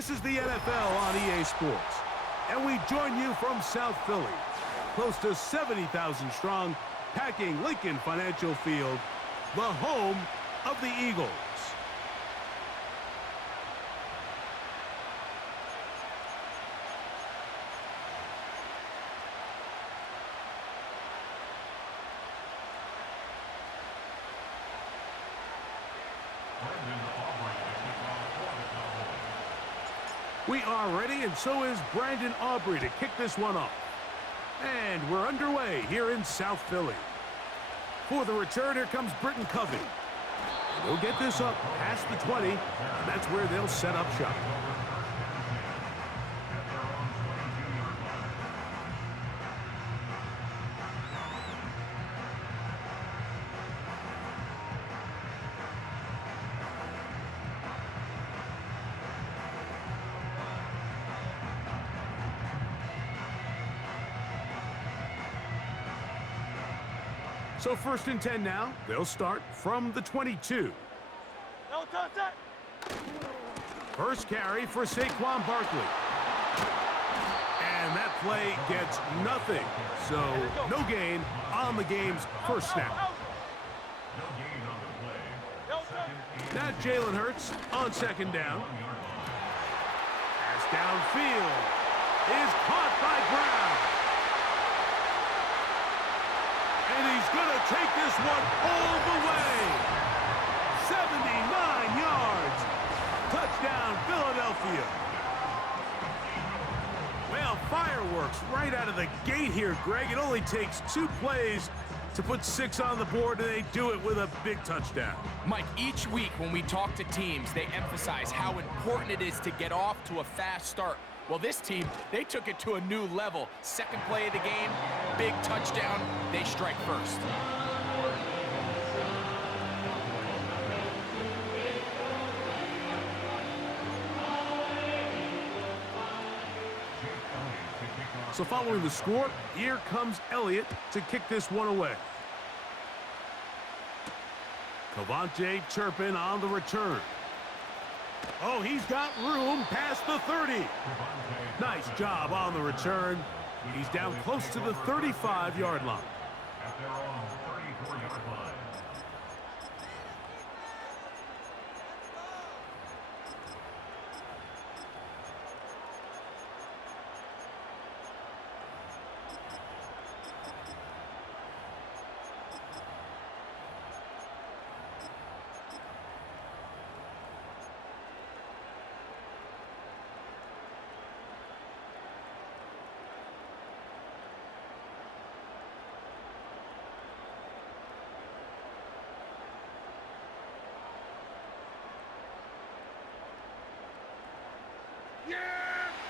This is the NFL on EA Sports, and we join you from South Philly, close to 70,000 strong, packing Lincoln Financial Field, the home of the Eagles. We are ready, and so is Brandon Aubrey to kick this one off. And we're underway here in South Philly. For the return, here comes Britton Covey. And they'll get this up past the 20, and that's where they'll set up shop. So 1st and 10 now. They'll start from the 22. No touch that. First carry for Saquon Barkley. And that play gets nothing. So no gain on the game's first snap. No gain on the play. Now Jalen Hurts on 2nd down. Pass downfield is caught by Brown. And he's going to take this one all the way. 79 yards. Touchdown, Philadelphia. Well, fireworks right out of the gate here, Greg. It only takes 2 plays to put 6 on the board, and they do it with a big touchdown. Mike, each week when we talk to teams, they emphasize how important it is to get off to a fast start. Well, this team, they took it to a new level. 2nd play of the game, big touchdown, they strike first. So following the score, here comes Elliott to kick this one away. Cavante Turpin on the return. Oh, he's got room past the 30. Nice job on the return. He's down close to the 35-yard line. At their own 34-yard line.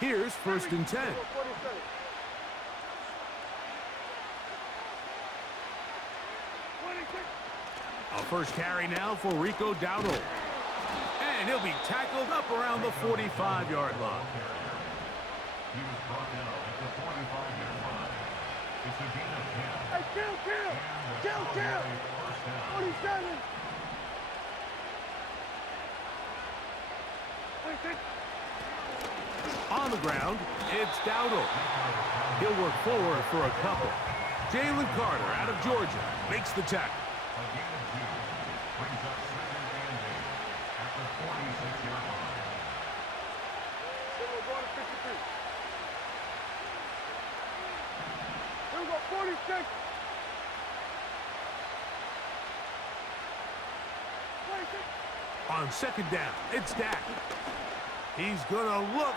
Here's 1st and 10. A first carry now for Rico Dowdle. And he'll be tackled up around the 45-yard line. He was brought down at the 45-yard line. It's a gain of 10. Hey, kill! 47! On the ground, it's Dowdle. He'll work forward for a couple. Jalen Carter out of Georgia makes the tackle. A gain of 2 brings up 2nd and 8 at the 46-yard line. We're going to 53. Here we go, 46. 26. On 2nd down, it's Dak. He's going to look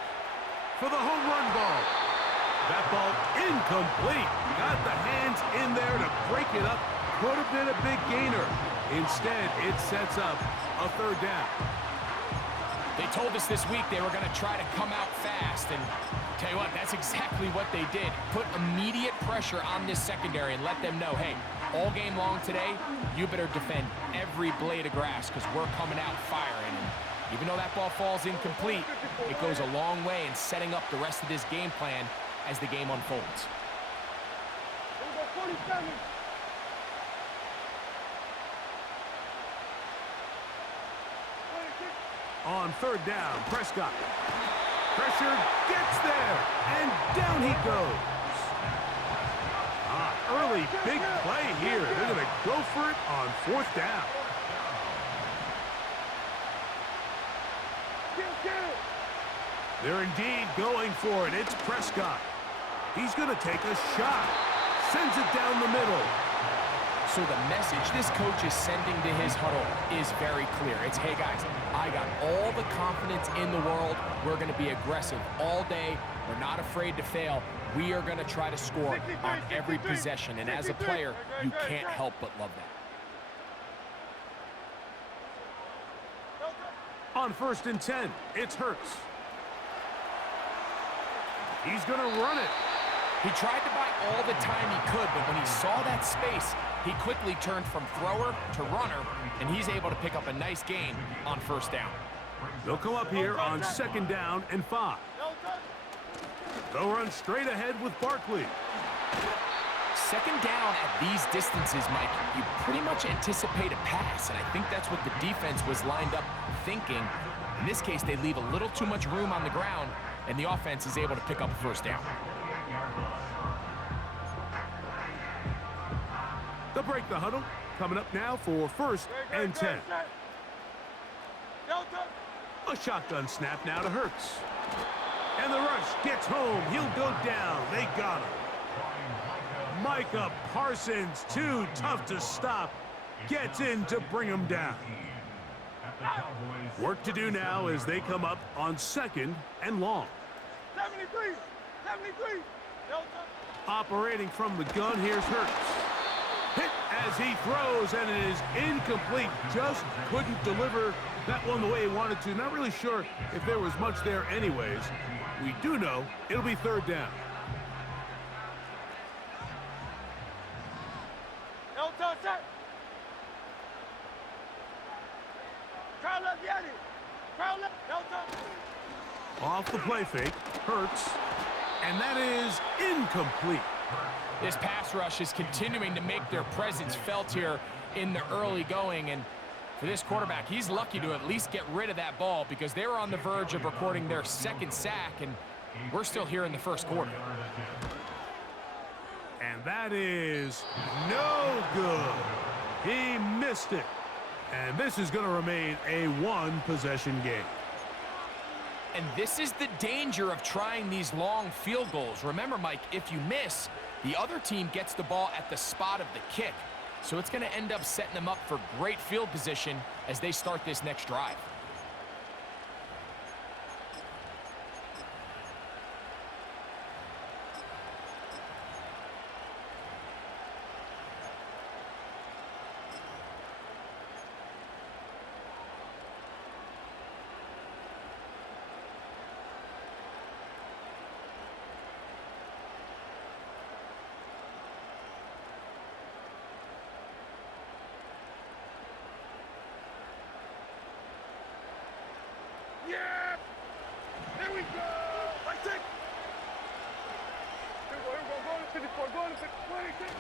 for the home run ball. That ball incomplete. Got the hands in there to break it up. Could have been a big gainer. Instead, it sets up a 3rd down. They told us this week they were going to try to come out fast, and tell you what, that's exactly what they did. Put immediate pressure on this secondary and let them know, hey, all game long today, you better defend every blade of grass because we're coming out firing. And even though that ball falls incomplete, it goes a long way in setting up the rest of this game plan as the game unfolds. Here we go, 47. On 3rd down, Prescott. Pressure gets there, and down he goes. Early big play here. They're going to go for it on 4th down. They're indeed going for it. It's Prescott. He's going to take a shot. Sends it down the middle. So the message this coach is sending to his huddle is very clear. It's, hey guys, I got all the confidence in the world. We're going to be aggressive all day. We're not afraid to fail. We are going to try to score on every possession. And as a player, you can't help but love that. On 1st and 10, it's Hurts. He's going to run it. He tried to buy all the time he could, but when he saw that space, he quickly turned from thrower to runner, and he's able to pick up a nice gain on 1st down. They'll come up here on 2nd down and 5. They'll run straight ahead with Barkley. 2nd down at these distances, Mike, you pretty much anticipate a pass, and I think that's what the defense was lined up thinking. In this case, they leave a little too much room on the ground, and the offense is able to pick up a 1st down. They'll break the huddle. Coming up now for 1st and 10. A shotgun snap now to Hurts. And the rush gets home. He'll go down. They got him. Micah Parsons, too tough to stop. Gets in to bring him down. Work to do now as they come up on 2nd and long. 73. Operating from the gun, here's Hurts. Hit as he throws, and it is incomplete. Just couldn't deliver that one the way he wanted to. Not really sure if there was much there anyways. We do know it'll be 3rd down. Off the play fake, Hurts, and that is incomplete. This pass rush is continuing to make their presence felt here in the early going, and for this quarterback, he's lucky to at least get rid of that ball because they were on the verge of recording their 2nd sack, and we're still here in the 1st quarter. And that is no good. He missed it. And this is going to remain a 1-possession game. And this is the danger of trying these long field goals. Remember, Mike, if you miss, the other team gets the ball at the spot of the kick. So it's going to end up setting them up for great field position as they start this next drive. Yeah! Here we go! I take. Here we go, go to 54, go to 56.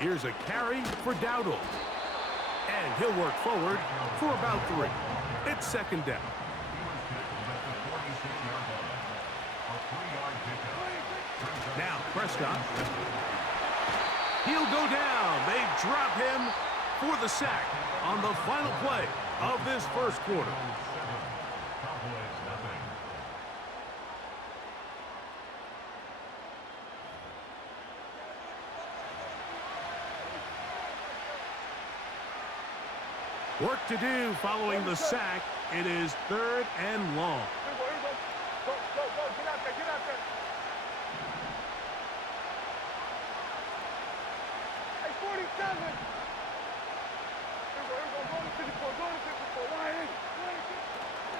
Here's a carry for Dowdle. And he'll work forward for about 3. It's 2nd down. Now Prescott. He'll go down. They drop him for the sack on the final play of this 1st quarter. Work to do following the sack. It is 3rd and long. Here we go, go, go, go, get out there, get out there. Hey, 47. Here we go, go to 54, go to 54, line in.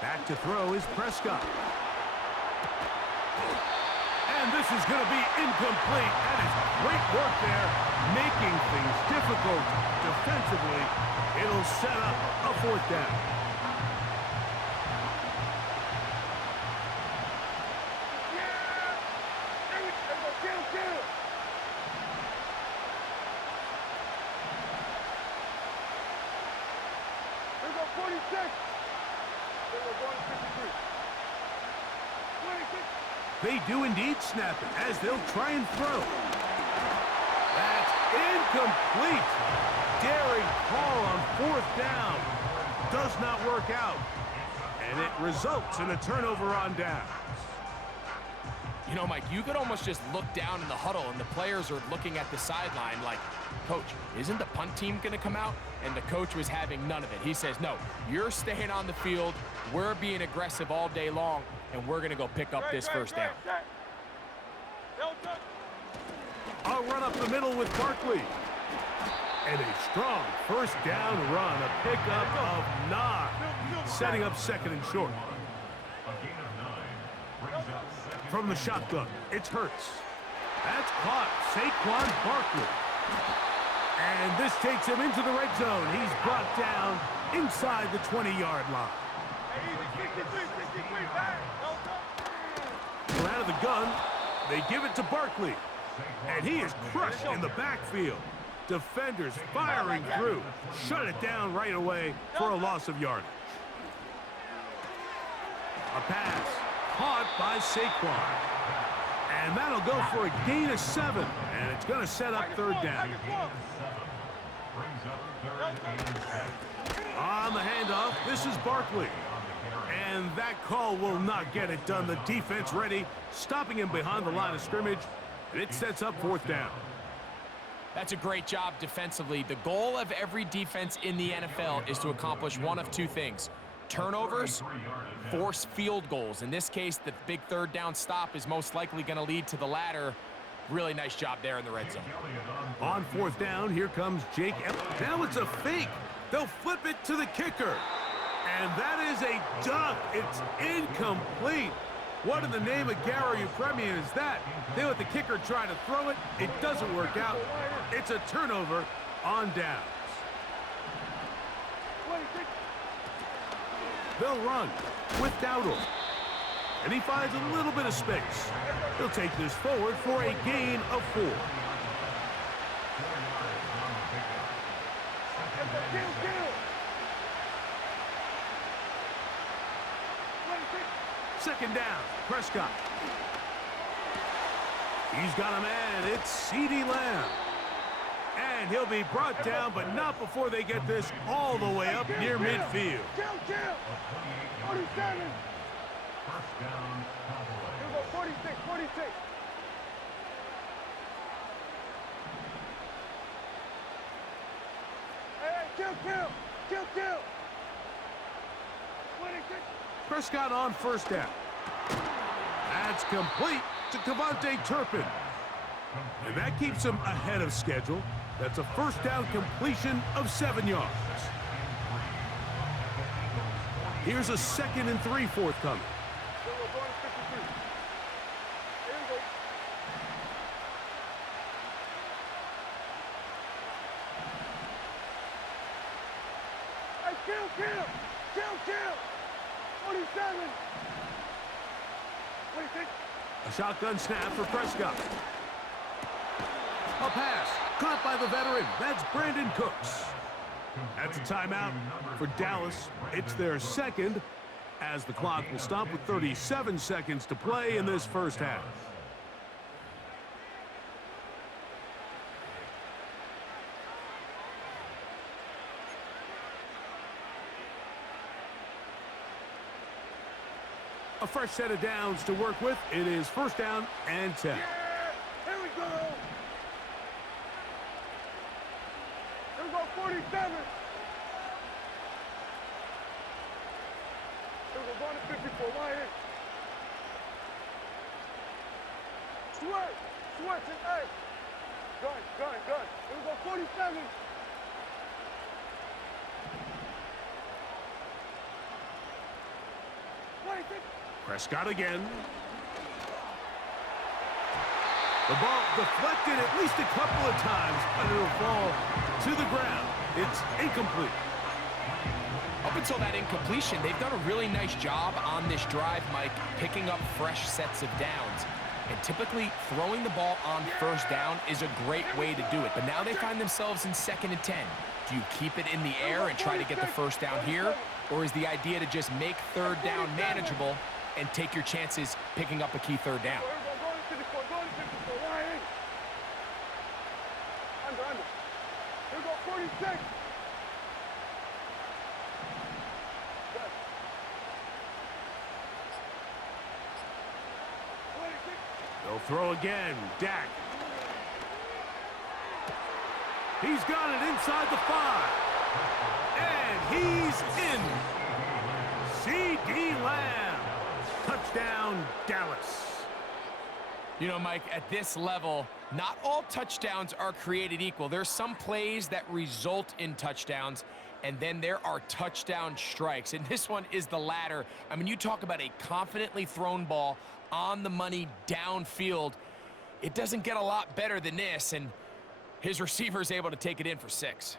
Back to throw is Prescott. And this is going to be incomplete. That is great work there, making things difficult defensively. It'll set up a 4th down. Yeah! Here we go, kill. Here we go, 46. Here we go, going to 53. They do indeed snap it as they'll try and throw. That's incomplete. Daring call on 4th down. Does not work out. And it results in a turnover on down. You know, Mike, you could almost just look down in the huddle and the players are looking at the sideline like, Coach, isn't the punt team going to come out? And the coach was having none of it. He says, no, you're staying on the field. We're being aggressive all day long, and we're going to go pick up this first down. A run up the middle with Barkley. And a strong first down run, a pickup of 9, setting up 2nd and short. From the shotgun, it's Hurts. That's caught, Saquon Barkley. And this takes him into the red zone. He's brought down inside the 20-yard line. From out of the gun, they give it to Barkley. And he is crushed in the backfield. Defenders firing through. Shut it down right away for a loss of yardage. A pass caught by Saquon. And that'll go for a gain of 7. And it's going to set up 3rd down. On the handoff, this is Barkley. And that call will not get it done. The defense ready, stopping him behind the line of scrimmage. And it sets up 4th down. That's a great job defensively. The goal of every defense in the NFL is to accomplish one of 2 things. Turnovers, force field goals. In this case, the big 3rd down stop is most likely going to lead to the latter. Really nice job there in the red zone. On 4th down, here comes Jake. Now it's a fake. They'll flip it to the kicker. And that is a dunk. It's incomplete. What in the name of Gary Premium is that? They let the kicker try to throw it. It doesn't work out. It's a turnover on downs. They'll run with Dowdle. And he finds a little bit of space. He'll take this forward for a gain of 4. Second down, Prescott. He's got a man. It's CeeDee Lamb. And he'll be brought down, but not before they get this all the way up near midfield. 47. Here we go, 46, 46. Hey, kill. 26. Prescott on 1st down. That's complete to Devontae Turpin. And that keeps him ahead of schedule. That's a 1st down completion of 7 yards. Here's a 2nd and 3 forthcoming. Hey, kill. 47. 26. A shotgun snap for Prescott. A pass caught by the veteran. That's Brandon Cooks. That's a timeout for Dallas. It's their 2nd, as the clock will stop with 37 seconds to play in this first half. A fresh set of downs to work with. It is 1st down and 10. Yeah, here we go. Here we go, 47. Here we go, going to 54, right here. Switch, hey. Gun. Here we go, 47. Prescott again. The ball deflected at least a couple of times, but it'll fall to the ground. It's incomplete. Up until that incompletion, they've done a really nice job on this drive, Mike, picking up fresh sets of downs. And typically, throwing the ball on 1st down is a great way to do it. But now they find themselves in 2nd and 10. Do you keep it in the air and try to get the 1st down here? Or is the idea to just make 3rd down manageable and take your chances picking up a key third down. Go to 54, go to 54, right? Under. Here we go, 46. Good. 26. They'll throw again. Dak. He's got it inside the 5. And he's in. C.D. Lamb. Touchdown, Dallas. You know, Mike, at this level, not all touchdowns are created equal. There's some plays that result in touchdowns, and then there are touchdown strikes. And this one is the latter. I mean, you talk about a confidently thrown ball on the money downfield. It doesn't get a lot better than this, and his receiver is able to take it in for 6.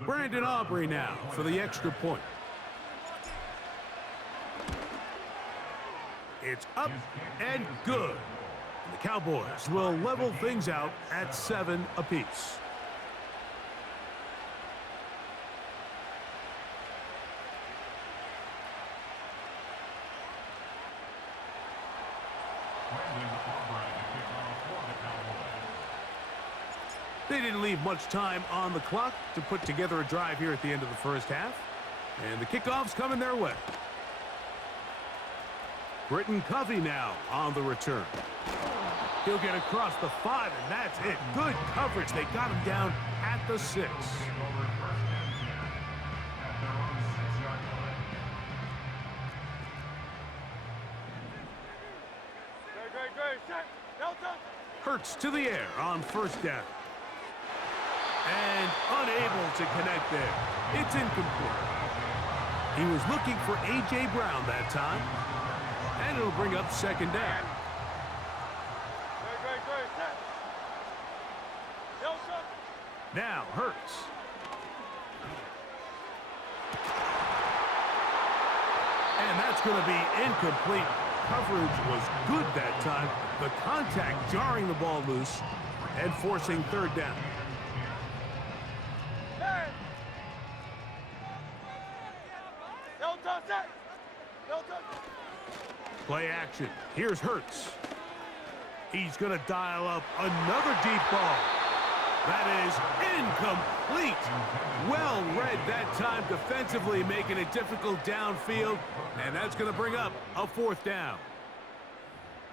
Brandon Aubrey now for the extra point. It's up and good. And the Cowboys will level things out at 7 apiece. They didn't leave much time on the clock to put together a drive here at the end of the first half. And the kickoff's coming their way. Britton Covey now on the return. He'll get across the 5, and that's it. Good coverage. They got him down at the 6. Great. Set. Delta. Hurts to the air on first down. And unable to connect there. It's incomplete. He was looking for A.J. Brown that time. And it'll bring up second down. Great. Set. Delta. Now Hurts. And that's going to be incomplete. Coverage was good that time. The contact jarring the ball loose and forcing third down. Delta, set. Delta. Play action. Here's Hurts. He's going to dial up another deep ball. That is incomplete. Well read that time defensively, making it difficult downfield. And that's going to bring up a 4th down.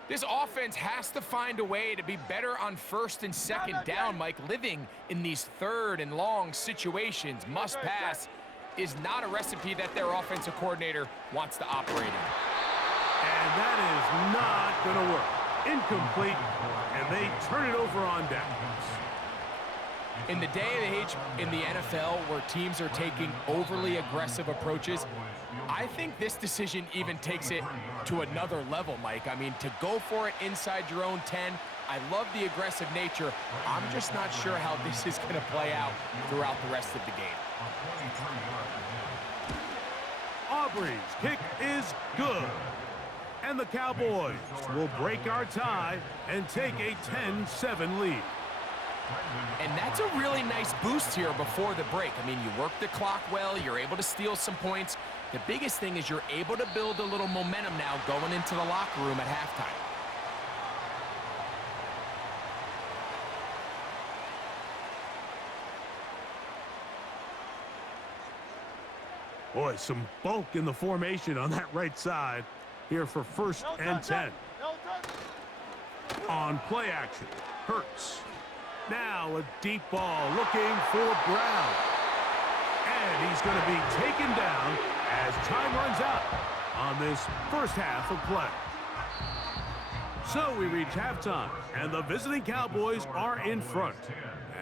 This offense has to find a way to be better on first and second down, Mike. Living in these third and long situations, must pass, is not a recipe that their offensive coordinator wants to operate in. And that is not going to work. Incomplete, and they turn it over on downs. In the day and age in the NFL where teams are taking overly aggressive approaches, I think this decision even takes it to another level, Mike. I mean, to go for it inside your own 10, I love the aggressive nature. I'm just not sure how this is going to play out throughout the rest of the game. Aubrey's kick is good. And the Cowboys will break our tie and take a 10-7 lead. And that's a really nice boost here before the break. I mean, you work the clock well, you're able to steal some points. The biggest thing is you're able to build a little momentum now going into the locker room at halftime. Boy, some bulk in the formation on that right side here for 1st and 10. On play action, Hurts. Now a deep ball looking for Brown. And he's going to be taken down as time runs out on this first half of play. So we reach halftime, and the visiting Cowboys are in front.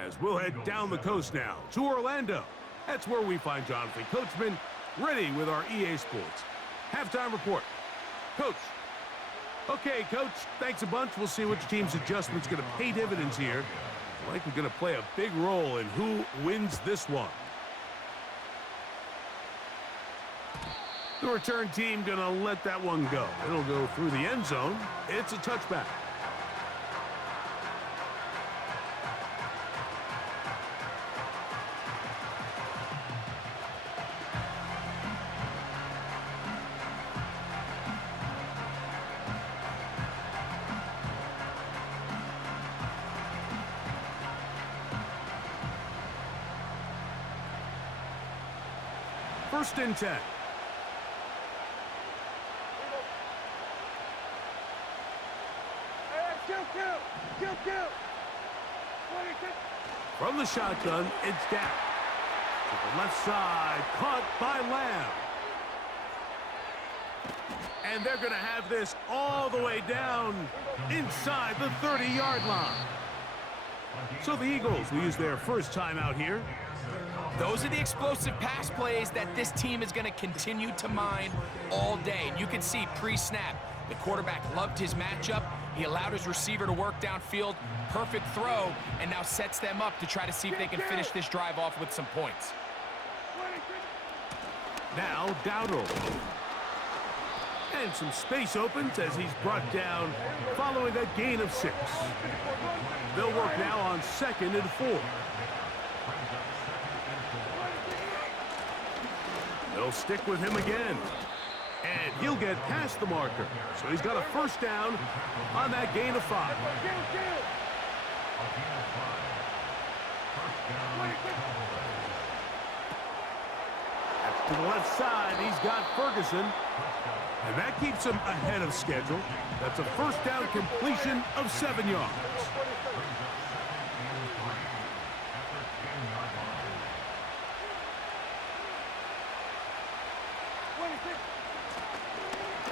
As we'll head down the coast now to Orlando. That's where we find Jonathan Coachman ready with our EA Sports halftime report. Coach. Okay, Coach, thanks a bunch. We'll see which team's adjustment's going to pay dividends here. I think we're going to play a big role in who wins this one. The return team going to let that one go. It'll go through the end zone. It's a touchback. First and 10. Hey, kill. From the shotgun, it's Dak. To the left side, caught by Lamb. And they're going to have this all the way down inside the 30-yard line. So the Eagles will use their first time out here. Those are the explosive pass plays that this team is going to continue to mine all day. And you can see pre-snap, the quarterback loved his matchup. He allowed his receiver to work downfield. Perfect throw, and now sets them up to try to see if they can finish this drive off with some points. Now Dowdle. And some space opens as he's brought down following a gain of 6. They'll work now on 2nd and 4. They'll stick with him again. And he'll get past the marker. So he's got a first down on that gain of 5. To the left side, he's got Ferguson. And that keeps him ahead of schedule. That's a first down completion of 7 yards.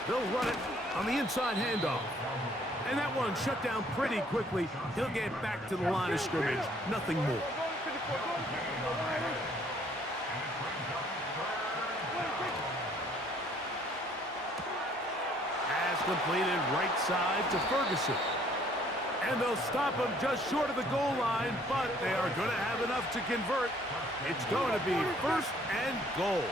They'll run it on the inside handoff. And that one shut down pretty quickly. He'll get back to the line of scrimmage. Nothing more. Pass completed right side to Ferguson. And they'll stop him just short of the goal line, but they are going to have enough to convert. It's going to be first and goal.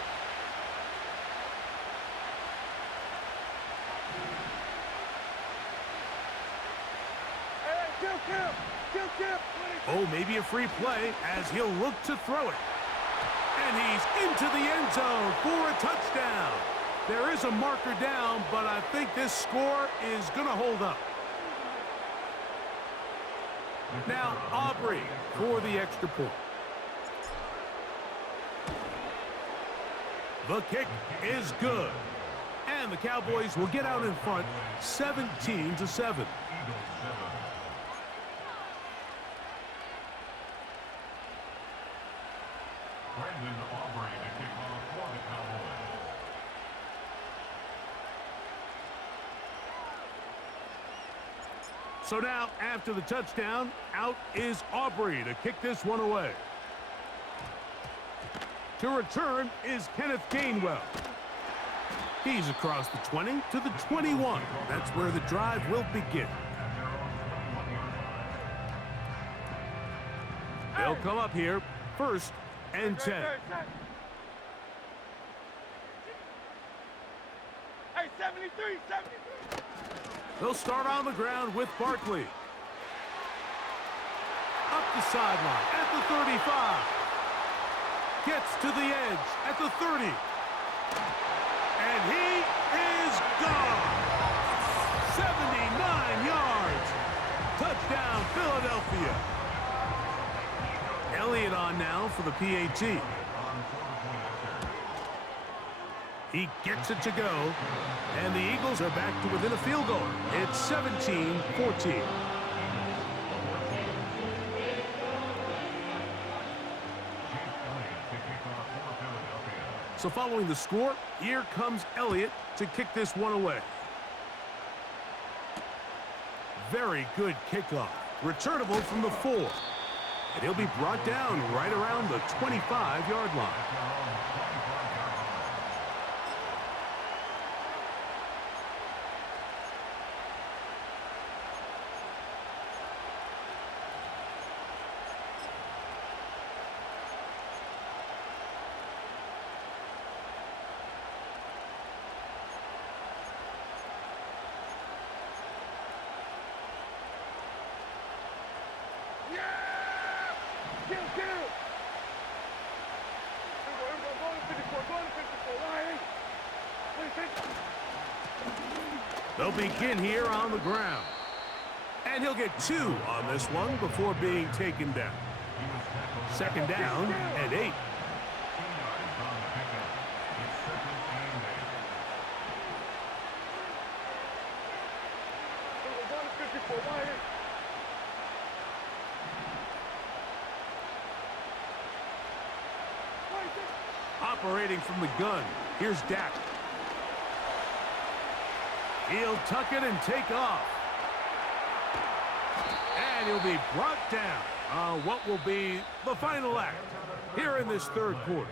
Oh, maybe a free play as he'll look to throw it. And he's into the end zone for a touchdown. There is a marker down, but I think this score is going to hold up. Now Aubrey for the extra point. The kick is good. And the Cowboys will get out in front 17-7. So now, after the touchdown, out is Aubrey to kick this one away. To return is Kenneth Gainwell. He's across the 20 to the 21. That's where the drive will begin. They'll come up here, first and 10. Hey, 73. They'll start on the ground with Barkley. Up the sideline at the 35. Gets to the edge at the 30. And he is gone. 79 yards. Touchdown, Philadelphia. Elliott on now for the PAT. He gets it to go, and the Eagles are back to within a field goal. It's 17-14. So following the score, here comes Elliott to kick this one away. Very good kickoff. Returnable from the 4. And he'll be brought down right around the 25-yard line. They'll begin here on the ground. And he'll get 2 on this one before being taken down. Second down and 8. operating from the gun. Here's Dak. He'll tuck it and take off. And he'll be brought down on what will be the final act here in this third quarter.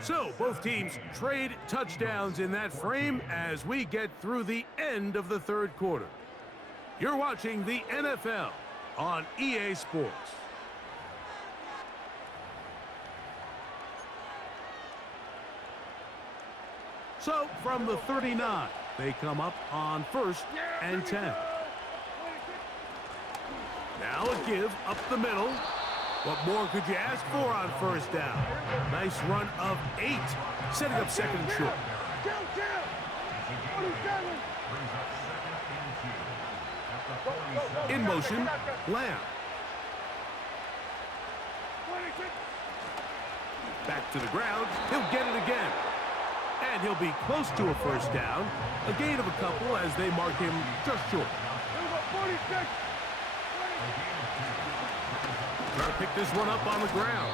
So both teams trade touchdowns in that frame as we get through the end of the third quarter. You're watching the NFL on EA Sports. So from the 39, they come up on 1st and 10. Now a give up the middle. What more could you ask for on 1st down? Nice run of 8, setting up 2nd and short. In motion, Lamb. Back to the ground. He'll get it again. And he'll be close to a 1st down. A gain of a couple as they mark him just short. Trying to pick this one up on the ground.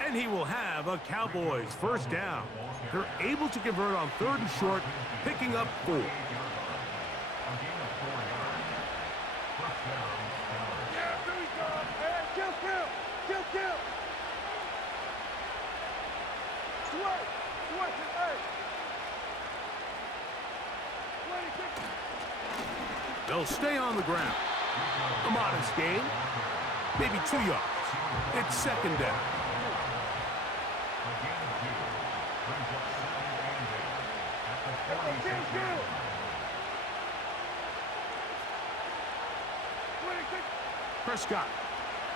And he will have a Cowboys 1st down. They're able to convert on 3rd and short, picking up 4. They'll stay on the ground. A modest gain. Maybe 2 yards. It's 2nd down. Prescott.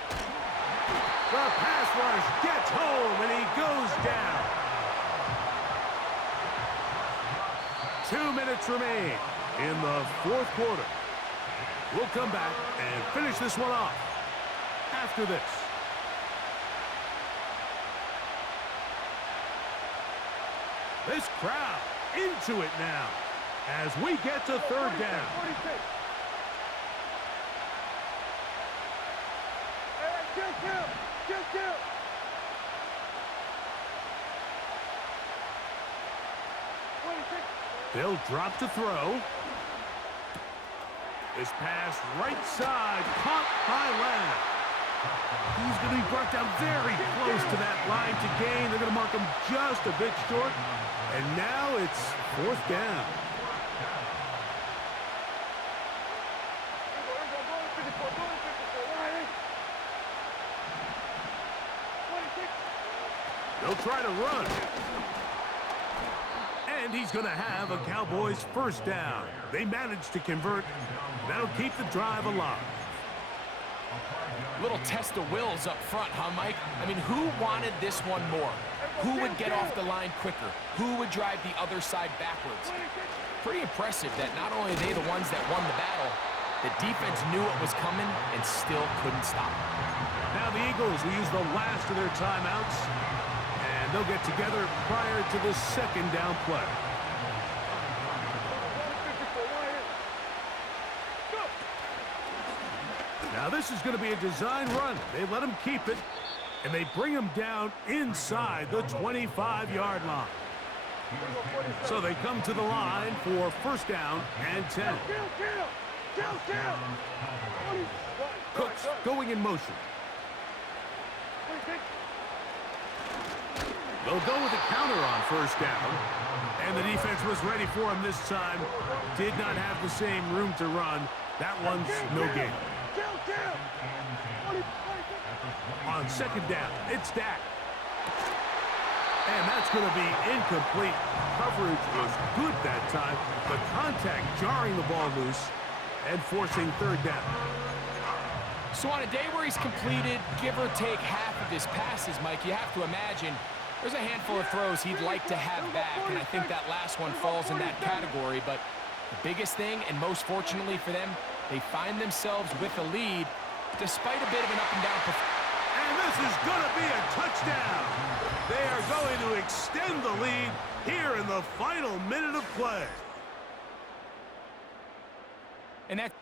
The pass rush gets home and he goes down. 2 minutes remain in the 4th quarter. We'll come back and finish this one off after this. This crowd into it now as we get to 3rd down. They'll drop to throw. This pass right side, caught by Lamb. He's going to be brought down very close to that line to gain. They're going to mark him just a bit short. And now it's 4th down. They'll try to run. And he's going to have a Cowboys 1st down. They managed to convert. That'll keep the drive alive. Little test of wills up front, huh, Mike? I mean, who wanted this one more? Who would get off the line quicker? Who would drive the other side backwards? Pretty impressive that not only are they the ones that won the battle, the defense knew it was coming and still couldn't stop it. Now the Eagles will use the last of their timeouts, and they'll get together prior to the 2nd down play. Now this is going to be a design run. They let him keep it, and they bring him down inside the 25-yard line. So they come to the line for 1st down and 10. Cooks going in motion. They'll go with a counter on 1st down. And the defense was ready for him this time. Did not have the same room to run. That one's no gain. On 2nd down, it's Dak. And that's going to be incomplete. Coverage was good that time, but contact jarring the ball loose and forcing 3rd down. So on a day where he's completed, give or take half of his passes, Mike, you have to imagine there's a handful of throws he'd like to have back, and I think that last one falls in that category. But the biggest thing, and most fortunately for them, they find themselves with a lead despite a bit of an up-and-down performance. And this is going to be a touchdown. They are going to extend the lead here in the final minute of play. And that